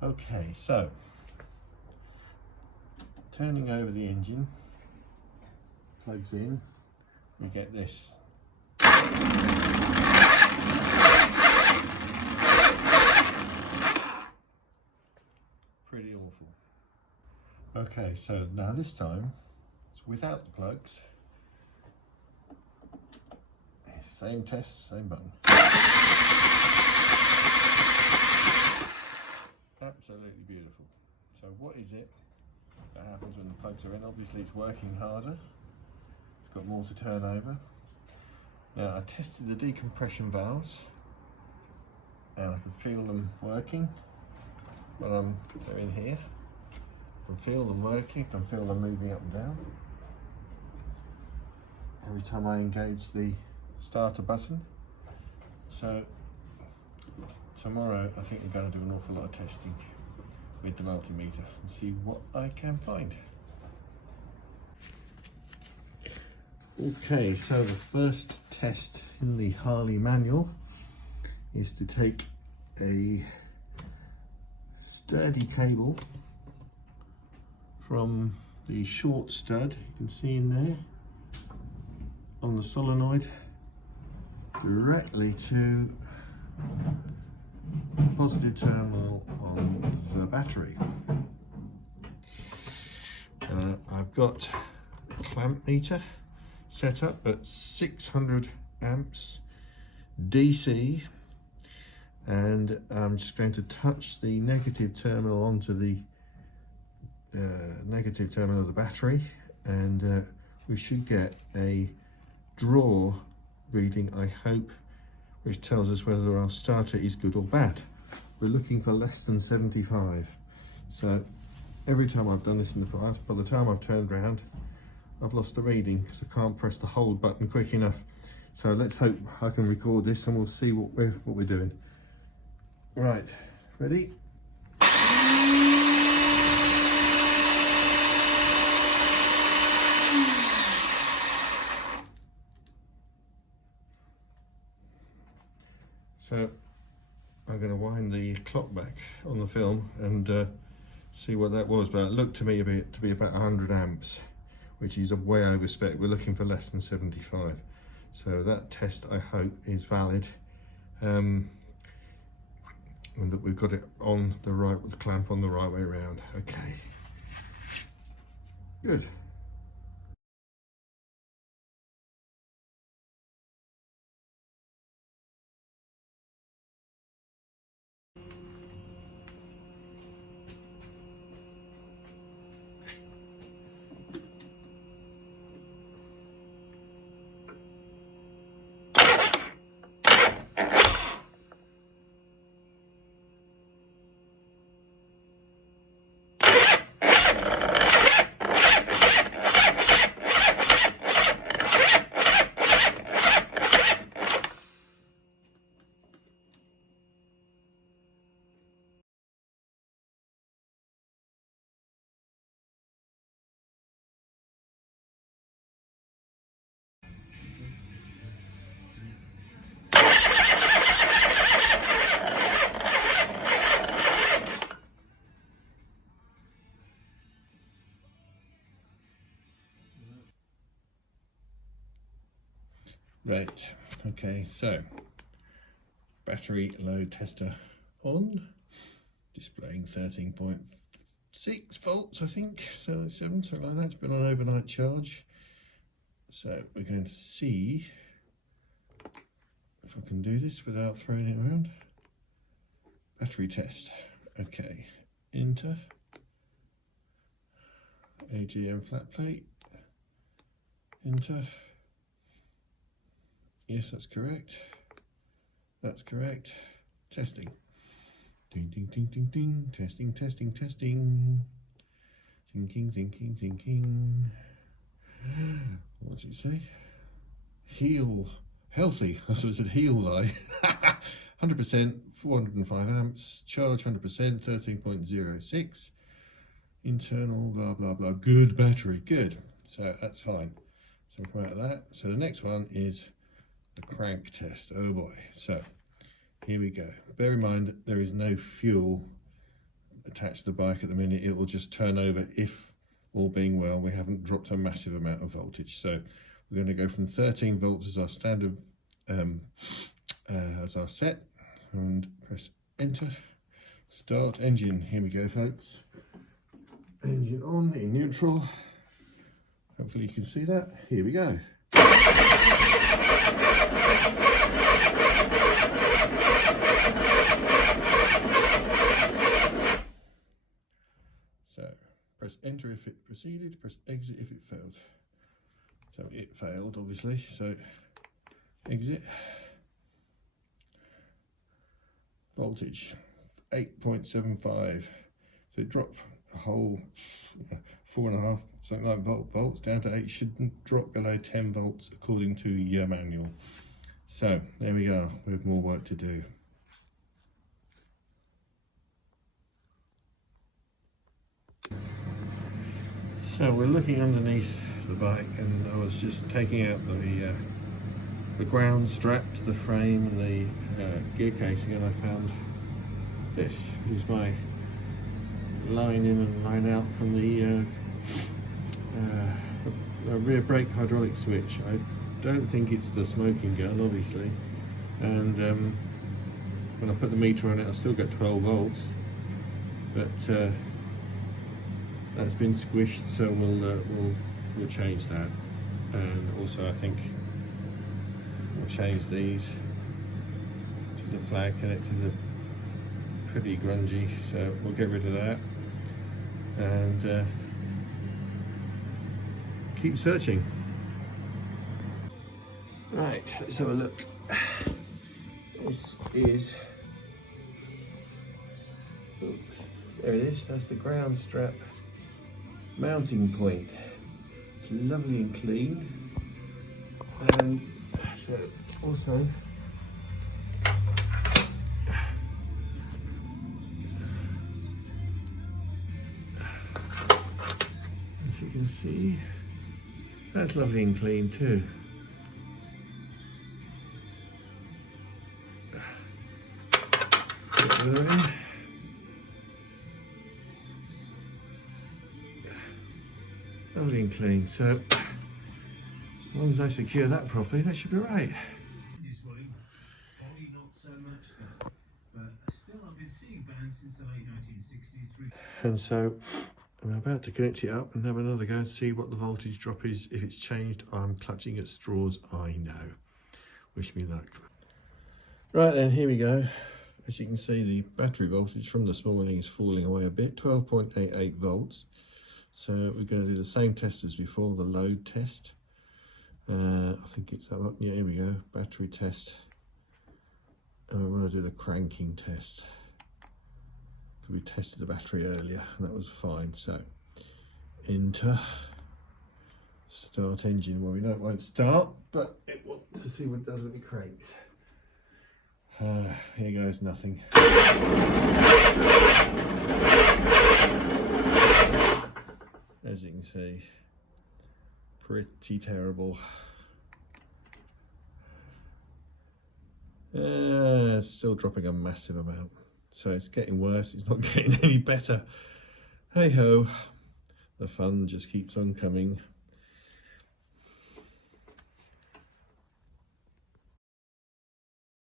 Okay, so turning over the engine, plugs in, we get this. Pretty awful. Okay, so now this time it's without the plugs. Same test, same button. Absolutely beautiful. So what is it that happens when the plugs are in? Obviously it's working harder. It's got more to turn over. Now I tested the decompression valves and I can feel them working when they're in here. I can feel them working, I can feel them moving up and down. Every time I engage the starter button. So tomorrow I think we're going to do an awful lot of testing with the multimeter and see what I can find. Okay, so the first test in the Harley manual is to take a sturdy cable from the short stud, you can see in there, on the solenoid, directly to positive terminal on the battery. I've got a clamp meter set up at 600 amps DC, and I'm just going to touch the negative terminal onto the negative terminal of the battery, and we should get a draw reading, I hope, which tells us whether our starter is good or bad. We're looking for less than 75. So every time I've done this in the past, by the time I've turned around, I've lost the reading because I can't press the hold button quick enough. So let's hope I can record this and we'll see what we're doing. Right, ready? So I'm going to wind the clock back on the film and see what that was, but it looked to me to be about 100 amps, which is way over spec. We're looking for less than 75. So that test, I hope, is valid, and that we've got it on the right, with the clamp on the right way around. Okay, good. Right, okay, so battery load tester on, displaying 13.6 volts, I think, so 7, something like that. It's been on overnight charge. So we're going to see if I can do this without throwing it around. Battery test, okay, enter, AGM flat plate, enter. Yes, that's correct. That's correct. Testing. Ding, ding, ding, ding, ding. Testing, testing, testing. Thinking, thinking, thinking. What's it say? Heal. Healthy. I thought it said heal thy. 100%, 405 amps. Charge 100%, 13.06. Internal, blah, blah, blah. Good battery. Good. So that's fine. So we'll come out of that. So the next one is the crank test. Oh boy. So here we go. Bear in mind there is no fuel attached to the bike at the minute. It will just turn over if, all being well, we haven't dropped a massive amount of voltage. So we're going to go from 13 volts as our standard, as our set, and press enter. Start engine. Here we go, folks. Engine on in neutral. Hopefully you can see that. Here we go. So press enter if it proceeded, press exit if it failed. So it failed, obviously, so exit. Voltage 8.75, so it dropped a whole 4.5, something like volts down to 8. Shouldn't drop below 10 volts according to your manual. So there we go, we have more work to do. So we're looking underneath the bike, and I was just taking out the ground strap to the frame and the gear casing, and I found this. This is my line in and line out from the rear brake hydraulic switch. I don't think it's the smoking gun, obviously, and when I put the meter on it I still got 12 volts, but that's been squished, so we'll change that. And also I think we'll change these to the flag connectors. Are pretty grungy, so we'll get rid of that and keep searching. Right, let's have a look. This is, oops, there it is, that's the ground strap mounting point. It's lovely and clean, and so also as you can see, that's lovely and clean too. Put the other in. Lovely and clean, so as long as I secure that properly, that should be right. And so I'm about to connect it up and have another go and see what the voltage drop is. If it's changed, I'm clutching at straws, I know. Wish me luck. Right then, here we go. As you can see, the battery voltage from this morning is falling away a bit, 12.88 volts. So we're going to do the same test as before, the load test. I think it's that one. Yeah, here we go, battery test. And we're going to do the cranking test. We tested the battery earlier and that was fine. So enter, start engine. Well, we know it won't start, but it wants to see what it does when it cranks. Here goes nothing. As you can see, pretty terrible. It's still dropping a massive amount. So it's getting worse, it's not getting any better. Hey ho, the fun just keeps on coming.